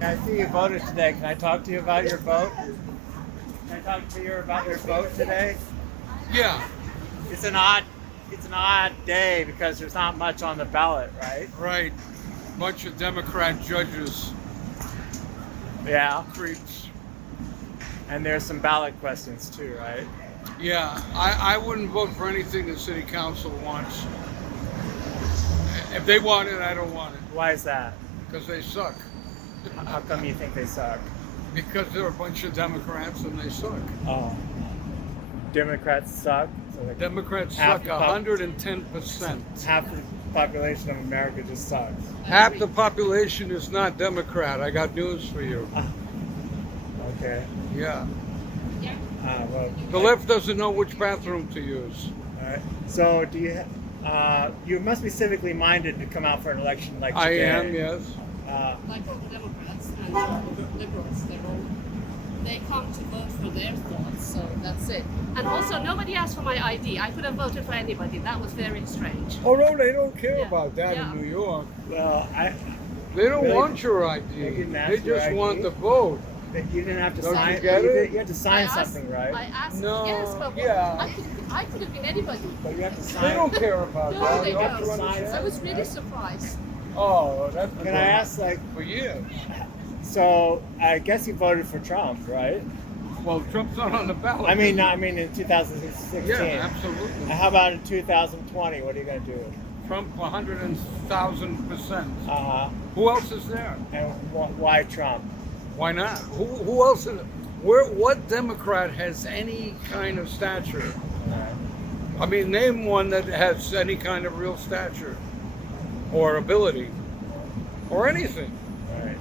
I see you voted today. Can I talk to you about your vote? Can I talk to you about your vote today? Yeah, It's an odd, it's an odd day because there's not much on the ballot, right? right. Bunch of Democrat judges, Yeah. creeps. And there's some ballot questions too, right? Yeah, I wouldn't vote for anything the city council wants. If they want it, I don't want it Why is that? because they suck. How come you think they suck? Because they're a bunch of Democrats and they suck. Oh. Democrats suck. So like Democrats half suck the pop- 110%. half the population of America just sucks. Half the population is not Democrat. I got news for you. Okay. Yeah. Well, The left doesn't know which bathroom to use. all right. So do you? You must be civically minded to come out for an election like I today. am, yes. Like all the Democrats and all the liberals, they come to vote for their thoughts, so that's it. And also, nobody asked for my ID. I could have voted for anybody. That was very strange. Oh no, they don't care Yeah. about that Yeah. in New York. Well, They don't Really? want your They ID. didn't ask They your just ID? want the vote. you didn't have to Don't you sign. get it? You had to sign I asked- something, right? I asked, No, yes, but yeah. I could have been anybody. But you have to sign. They don't care about No, that. they Don't you don't. understand? I was really surprised. Oh, that's Can I ask, like, for years. so I guess you voted for Trump, right? Well, Trump's not on the ballot. I mean, in 2016. Yeah, absolutely. How about in 2020? What are you gonna do? Trump 100,000%. Uh-huh. Who else is there? And why Trump? Why not? Who else is? What Democrat has any kind of stature? I mean, name one that has any kind of real stature, or ability, or anything. All right.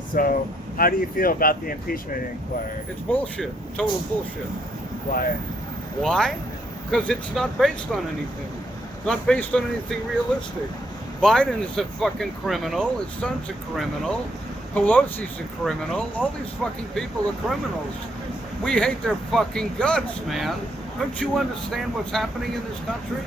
So, how do you feel about the impeachment inquiry? It's bullshit. Total bullshit. Why? Why? Because it's not based on anything. It's not based on anything realistic. Biden is a fucking criminal. His son's a criminal. Pelosi's a criminal. All these fucking people are criminals. We hate their fucking guts, man. Don't you understand what's happening in this country?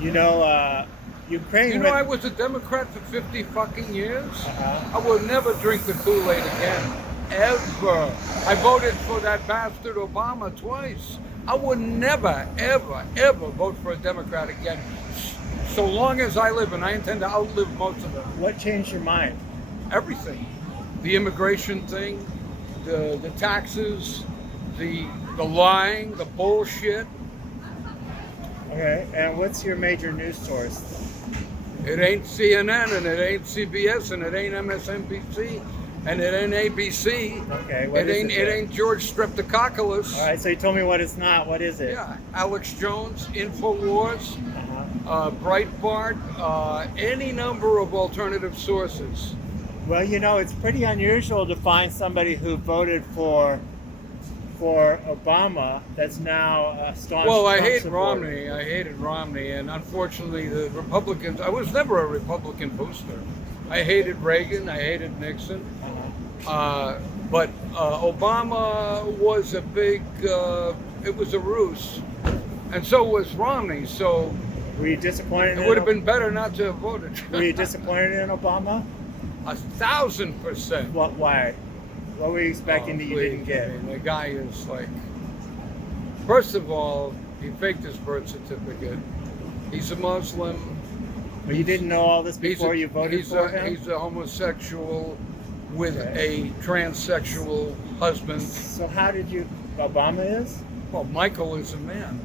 You know, Ukraine. You know, I was a Democrat for 50 fucking years. Uh-huh. I will never drink the Kool-Aid again. Ever. I voted for that bastard Obama twice. I would never, ever, ever vote for a Democrat again. So long as I live, and I intend to outlive most of them. What changed your mind? Everything. The immigration thing, the taxes, the lying, the bullshit. Okay. And what's your major news source? It ain't CNN, and it ain't CBS, and it ain't MSNBC, and it ain't ABC. Okay. What It is ain't it? it ain't George Streptococcus. All right. So you told me what it's not. What is it? Yeah, Alex Jones, Infowars, Uh-huh. Breitbart, any number of alternative sources. Well, you know, it's pretty unusual to find somebody who voted for Obama that's now a staunch Well, I Trump hate supporter. Romney. I hated Romney, and unfortunately, the Republicans. I was never a Republican booster. I hated Reagan. I hated Nixon. Uh-huh. But Obama was a big. It was a ruse, and so was Romney. So Were you disappointed? it would have been better not to have voted. Were you disappointed in Obama? 1,000%. Why? What were you expecting that you Please, didn't get? I mean, the guy is like. First of all, he faked his birth certificate. He's a Muslim. But you didn't know all this He's before a- you voted he's for a, him? He's a homosexual with Okay. a transsexual husband. So how did you? Obama is? Well, Michael is a man.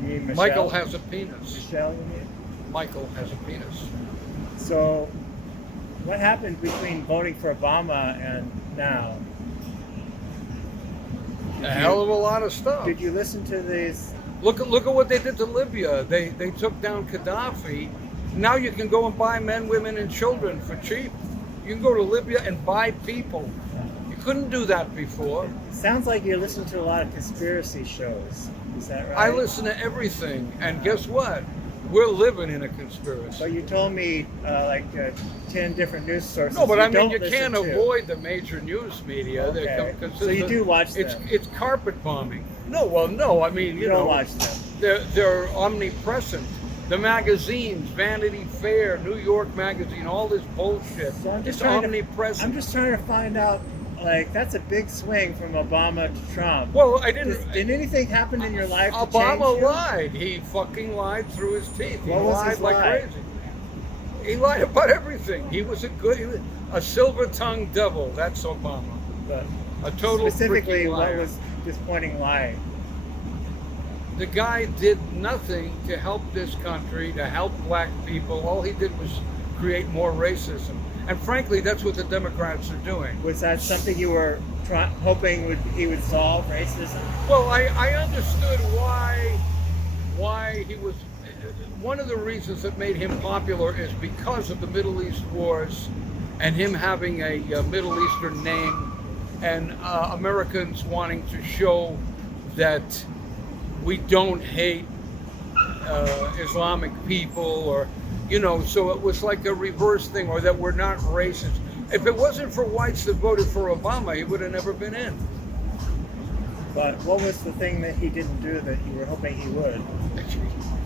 You mean Michelle? Michael has a penis. Michelle, you mean? Michael has a penis. So, what happened between voting for Obama and now? A hell of a lot of stuff. Did you listen to these? Look at what they did to Libya. They took down Gaddafi. Now you can go and buy men, women, and children for cheap. You can go to Libya and buy people. You couldn't do that before. Sounds like you're listening to a lot of conspiracy shows. Is that right? I listen to everything, and guess what? We're living in a conspiracy. But you told me 10 different news sources. No, but I mean, don't you listen can't to. avoid the major news media. They Okay. come- 'cause So you it's do watch it's, them. It's carpet bombing. No, well, no. I mean, You you don't know, watch them. they're omnipresent. The magazines, Vanity Fair, New York Magazine, all this bullshit. So I'm just It's trying omnipresent. to find out. Like, that's a big swing from Obama to Trump. Well, I didn't. Did anything happen in your life to Obama change you? lied. He fucking lied through his teeth. He What was lied his like lie? crazy. He lied about everything. He was a silver-tongued devil. That's Obama. But A total specifically, freaking what liar. was disappointing lie? The guy did nothing to help this country, to help black people. All he did was create more racism. And frankly, that's what the Democrats are doing. Was that something you were hoping he would solve, racism? Well, I understood why he was. One of the reasons that made him popular is because of the Middle East wars and him having a Middle Eastern name and Americans wanting to show that we don't hate Islamic people, or, so it was like a reverse thing, or that we're not racist. If it wasn't for whites that voted for Obama, he would have never been in. But what was the thing that he didn't do that you were hoping he would?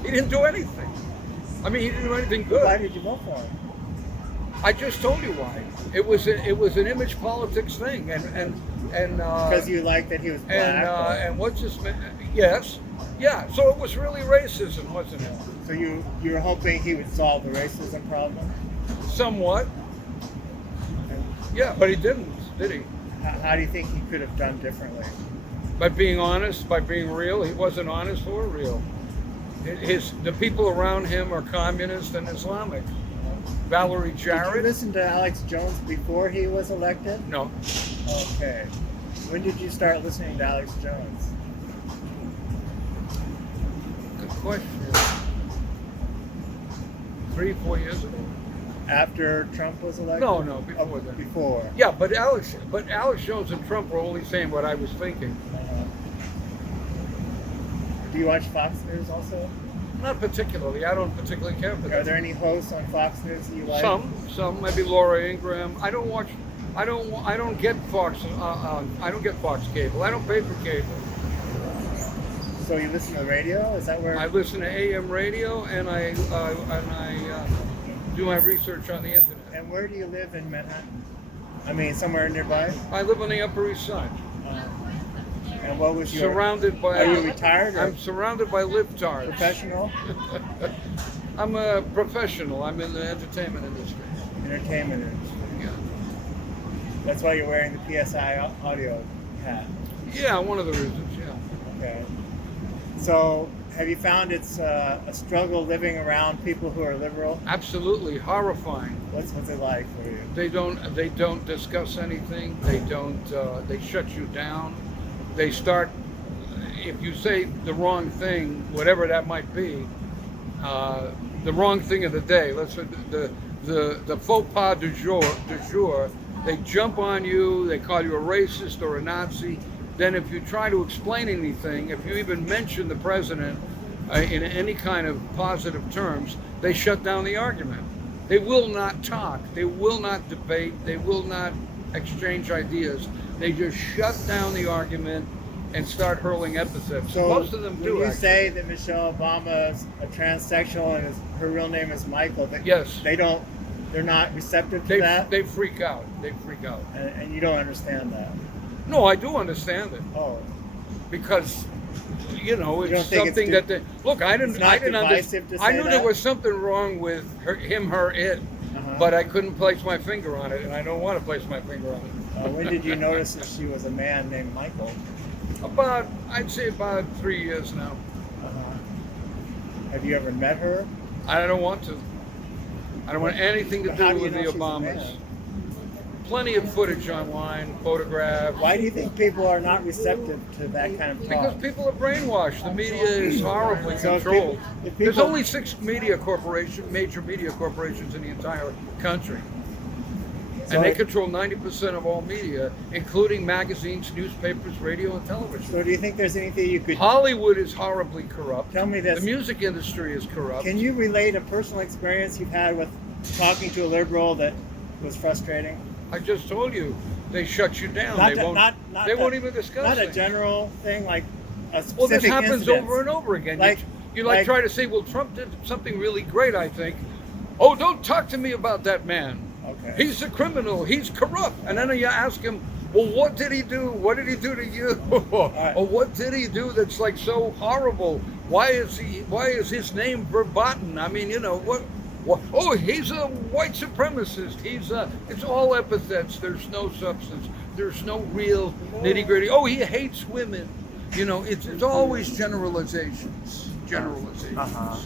He didn't do anything. I mean, he didn't do anything good. Why did you vote for him? I just told you why. It was an image politics thing, and Because you liked that he was black? and what's his name? Yes, yeah. So it was really racism, wasn't it? So you were hoping he would solve the racism problem? Somewhat. Yeah, but he didn't, did he? How do you think he could have done differently? By being honest, by being real. He wasn't honest or real. The people around him are communist and Islamic. Valerie Did you Jarrett? listen to Alex Jones before he was elected? No. Okay. When did you start listening to Alex Jones? Good question. 3-4 years ago? After Trump was elected? No, before Oh, then. Before. Yeah, but Alex Jones and Trump were only saying what I was thinking. Do you watch Fox News also? Not particularly. I don't particularly care for Are that. there any hosts on Fox News that you like? Some, maybe Laura Ingraham. I don't get Fox. I don't get Fox cable. I don't pay for cable. So you listen to the radio? Is that where? I listen to AM radio, and I do my research on the internet. And where do you live in Manhattan? I mean, somewhere nearby? I live on the Upper East Side, And what was your... surrounded by. Are you retired or I'm surrounded by libtards. professional? I'm a professional. I'm in the entertainment industry. Entertainment industry. Yeah. That's why you're wearing the PSI audio hat. Yeah, one of the reasons. Yeah. Okay. So, have you found it's a struggle living around people who are liberal? Absolutely horrifying. What's it like for you? They don't discuss anything. They shut you down. They start, if you say the wrong thing, whatever that might be, the wrong thing of the day. Let's say the faux pas du jour. They jump on you. They call you a racist or a Nazi. Then if you try to explain anything, if you even mention the president in any kind of positive terms, they shut down the argument. They will not talk. They will not debate. They will not exchange ideas. They just shut down the argument and start hurling epithets. So Most of them do. When you actually. say that Michelle Obama is a transsexual and her real name is Michael, Yes. they're not receptive to that, They freak out. They freak out. and you don't understand that. No, I do understand it Oh, because it's You don't think it's something that they look. I didn't. it's not I didn't divisive understand. to I say knew that? there was something wrong with him, her, it, Uh-huh. but I couldn't place my finger on it, and I don't want to place my finger on it. when did you notice that she was a man named Michael? I'd say about 3 years now. Have you ever met her? I don't want to. I don't want anything to But how do do you with know the she's a Obamas. man? Plenty of footage online, photographs. Why do you think people are not receptive to that kind of Because talk? people are brainwased. The media is horribly So if controlled. if There's people- only 6 major media corporations in the entire country. So And they if- control 90% of all media, including magazines, newspapers, radio, and television. So do you think there's anything you could Hollywood is horribly corrupt. tell me this? The music industry is corrupt. Can you relate a personal experience you've had with talking to a liberal that was frustrating? I just told you, they shut you down. Not They to- won't. not They the- won't even discuss Not a things. general thing, like a specific Well, this happens incident. over and over again. Like You like try to say, well, Trump did something really great, I think. Oh, don't talk to me about that man. Okay. He's a criminal. He's corrupt. And then you ask him, well, what did he do? What did he do to you? Or what did he do that's like so horrible? Why is his name verboten? I mean, you know, what? Oh, he's a white supremacist. It's all epithets. There's no substance. There's no real nitty gritty. Oh, he hates women. You know, it's always generalizations. Uh-huh.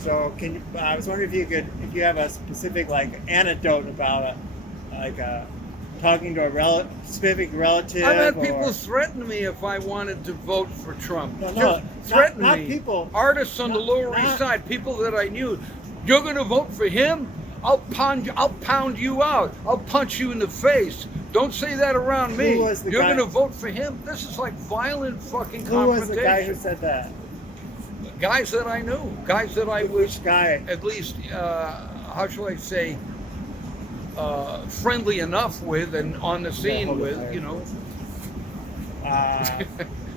So I was wondering if you have a specific like anecdote about talking to a specific relative. I've had people threaten me if I wanted to vote for Trump. No, Just threaten not me. people. Artists on the Lower East Side, people that I knew. You're going to vote for him? I'll pound you out. I'll punch you in the face. Don't say that around me. Who was the You're guy- going to vote for him? This is like violent fucking Who was confrontation. the guy who said that? Guys that I knew. Guys that I was Which guy? at least, how shall I say, friendly enough with and on the scene with, you know.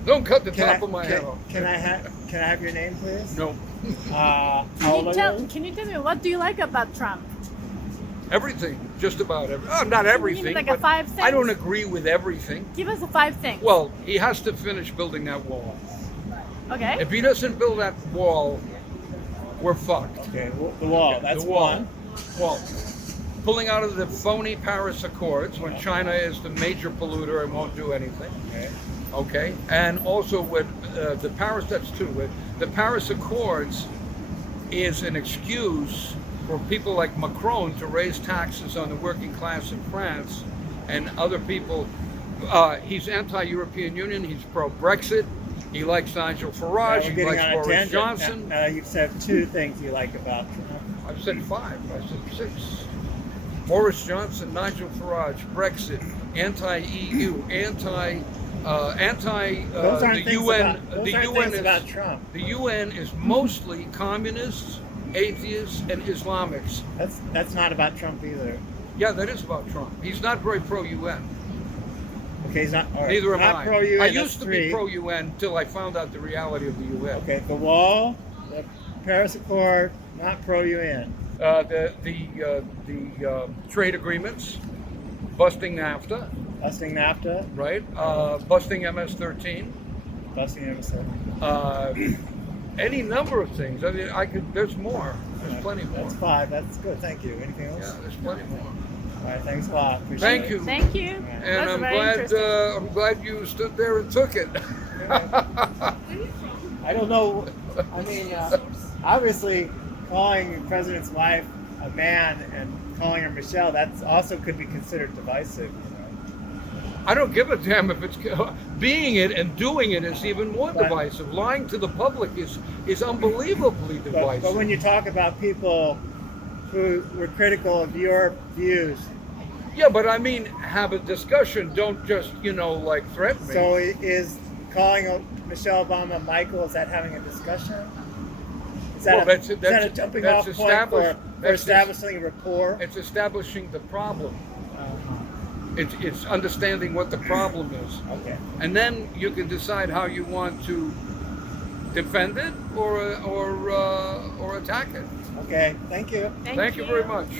Don't cut the top of my head off. Can I have your name, please? No. How old are you? Can you tell me what do you like about Trump? Everything, just about everything. Oh, not everything, like a but 5 things? I don't agree with everything. Give us the 5 things. Well, he has to finish building that wall. Okay. If he doesn't build that wall, we're fucked. Okay, the wall. That's the wall. one. Well, pulling out of the phony Paris Accords when China is the major polluter and won't do anything. Okay. Okay, and also with the Paris, that's two. With the Paris Accords is an excuse for people like Macron to raise taxes on the working class in France and other people. He's anti-European Union. He's pro-Brexit. He likes Nigel Farage. He likes Boris Johnson. You've said 2 things you like about Trump. I've said 5. I said 6. Boris Johnson, Nigel Farage, Brexit, anti-EU, Those aren't the things UN. about, The those aren't UN things is about Trump. the UN is mostly communists, atheists, and Islamics. That's not about Trump either. Yeah, that is about Trump. He's not very pro-UN. Okay, he's not. All right. Neither am not I. Pro-UN, I that's used to be 3. pro-UN until I found out the reality of the UN. Okay, the wall, the Paris Accord, not pro-UN. The trade agreements, busting NAFTA, Busting NAFTA, right? Busting MS-13. busting MSA. Any number of things. I mean, there's more. There's plenty more. That's 5. That's good. Thank you. Anything else? Yeah, there's plenty more. All right. Thanks a lot. Appreciate Thank it. you. Thank you. Right. And That's very I'm glad you stood there and took it. I don't know. I mean, obviously, calling the president's wife a man and calling her Michelle, that's also could be considered divisive. I don't give a damn if it's being it and doing it is even more But- divisive. Lying to the public is unbelievably divisive. But when you talk about people who were critical of your views, Yeah, but I mean, have a discussion. Don't just, like threaten me. so is calling Michelle Obama Michael, is that having a discussion? Is that, Well, is that a jumping off point for that's establishing rapport? It's establishing the problem. It's understanding what the problem is. Okay. And then you can decide how you want to defend it or attack it. Okay. Thank you. Thank you very much.